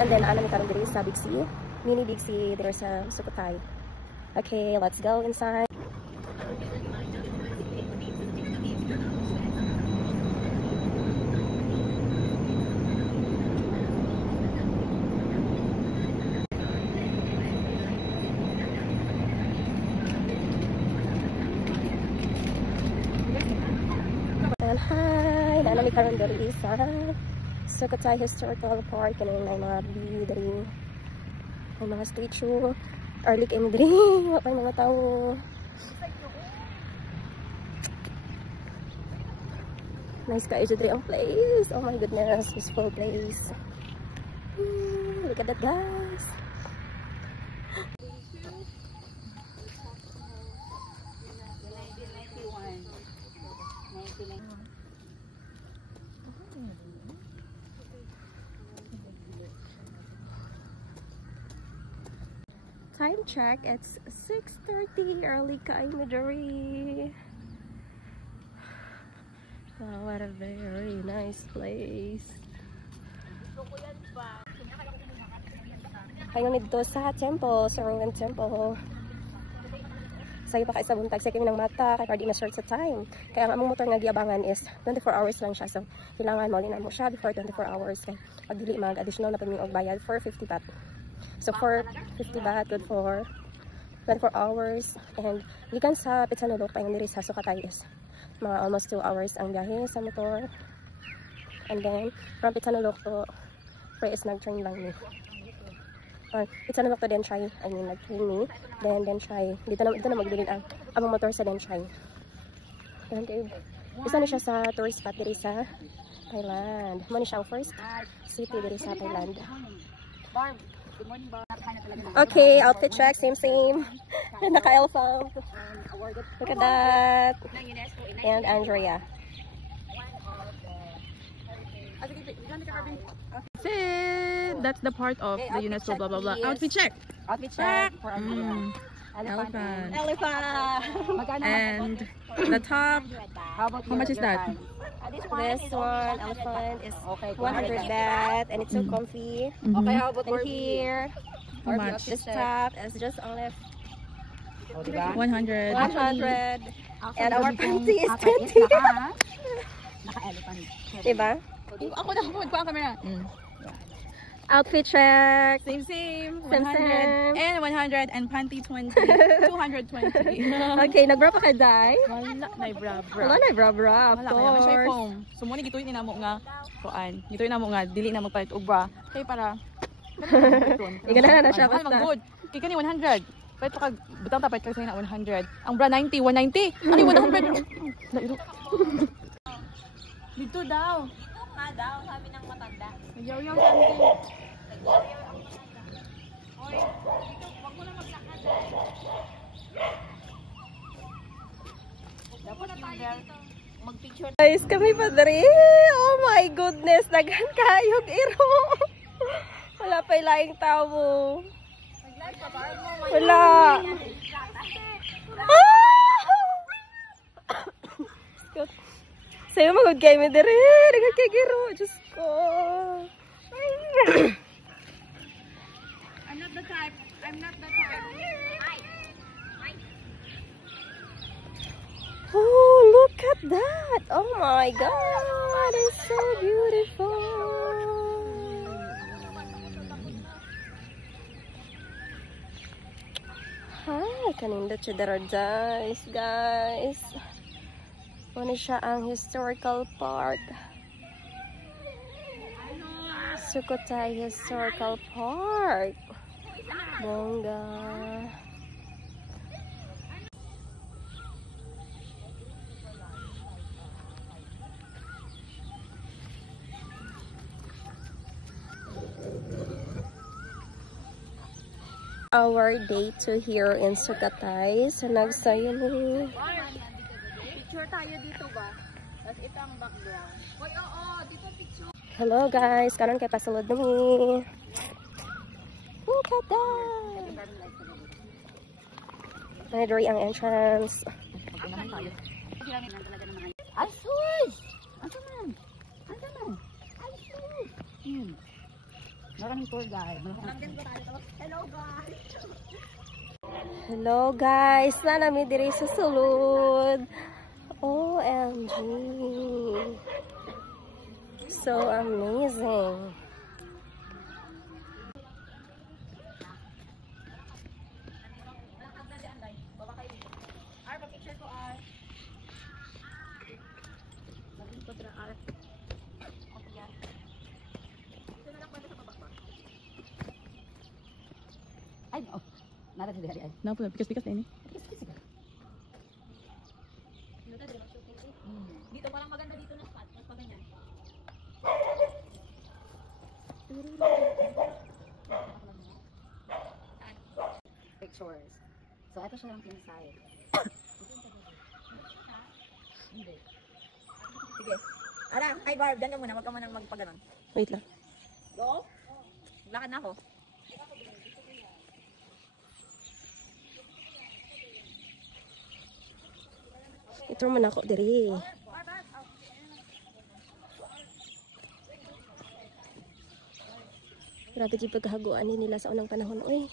And then namin karon diri sa Big C, mini Big C there sa Sukhothai. Okay, let's go inside. And hi, namin karon diri sa Sukhothai Historical Park. Kanang may mga view diri, may mga statue. Early kay mo diri, wala pa mga tao. Nice guys, diri ang place. Oh my goodness, peaceful place. Look at that, guys. Time check, it's 6:30. Early kayo diri. Wow, what a very nice place. Kayo nito sa temple, sa Roman temple. Sayo pa kayo sa buntag, sa kami ng mata, kaya di na-short sa time. Kaya ang among motor nga giabangan is 24 hours lang siya. So, kailangan maulinan mo siya before 24 hours. Kaya pag dili mag-additional na paming og bayad for 50 baht. So, for 50 baht, good for 24 hours. And gikan sa Phitsanulok, paingon diri sa Sukhothai is mga almost 2 hours ang biyahe sa motor. And then, from Phitsanulok to Phrae is nag-train lang ni. Or Phitsanulok to Dentray, I mean nag-train me. Then try. Dito na magbilin ang among motor sa Dentray. Then kayo, isa na siya sa tourist spot diri sa Thailand. Mo ni siya ang first city diri sa Thailand. Okay, outfit check, same. Naka-elephant. Look at that. And Andrea. That's the part of the UNESCO blah blah blah. Outfit check. Outfit check for Elephant. Elephant. And the top. How much is that? This one, elephant, is 100 baht, and it's so comfy. Okay, how about And here, How much? this top is just only 100. 100. And our panty is 20. Naka-elephant. Diba? Ako na po ang camera. Outfit check. Same. Same. 100 and 100 and panty 20. 220. Okay, nagbra pa ka, Jai? Wala na bra. Wala na, bra, of Wala kaya siya course. kung sumuni gituin ni namo nga kuan. Gituin namo nga dili na magpalit og bra. Kay para Igala na siya basta. basta. Good. Kay kani 100. Palit pa kag butang tapay kay na 100. Ang bra 90, 190. Ani 100. Dito daw. daw, sabi ng matanda. Yaw-yaw something. Hoy, dito, wag mo na maglakad. Dapat na tayo dito. Mag-picture. Guys, kami pa diri. Oh my goodness, daghan kayog iro. Wala pa ilaing tao. Wala. Sa'yo magod kayo mi diri. Daghan kay giro. Diyos ko. I'm not the type. I'm not the type. Oh, look at that. Oh my God. It's so beautiful. Hi, kanindot siya daro guys. Ano siya ang historical park. Sukhothai Historical Park. Bongga. Our day 2 here in Sukhothai. So, nagsayo ni. Picture tayo dito ba? Tapos ito ang background. Hoy, oo, dito picture. Hello guys, karon kay pasulod nami. Look at that. May ang entrance. Asus! Ano man? Ano man? Asus! Maraming tour guide. Hello guys, na nami diri sa sulod. OMG. So amazing. Ay, no. Nara sa dihari ay. Napo, pikas-pikas na ini. Dito parang maganda dito na spot. Mas maganyan. Pictures. So, ito siya lang pinisay. Hindi. Sige. Ara, kay Barb, dyan ka muna. Huwag ka munang magpaganon. Wait lang. Go? Lakad na ako. Ito man ako diri. Grabe di pagkahaguan ni nila sa unang panahon. Uy.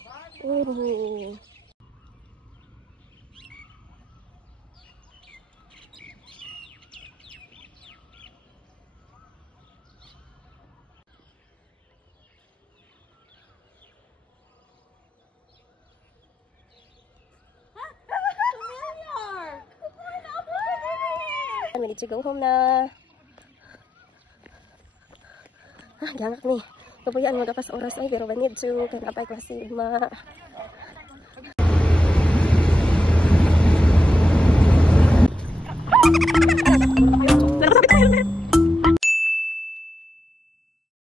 We need to go home na. Gangak ni. Kapuyan mo dapat oras ay pero banid to. Kanapay klase ma.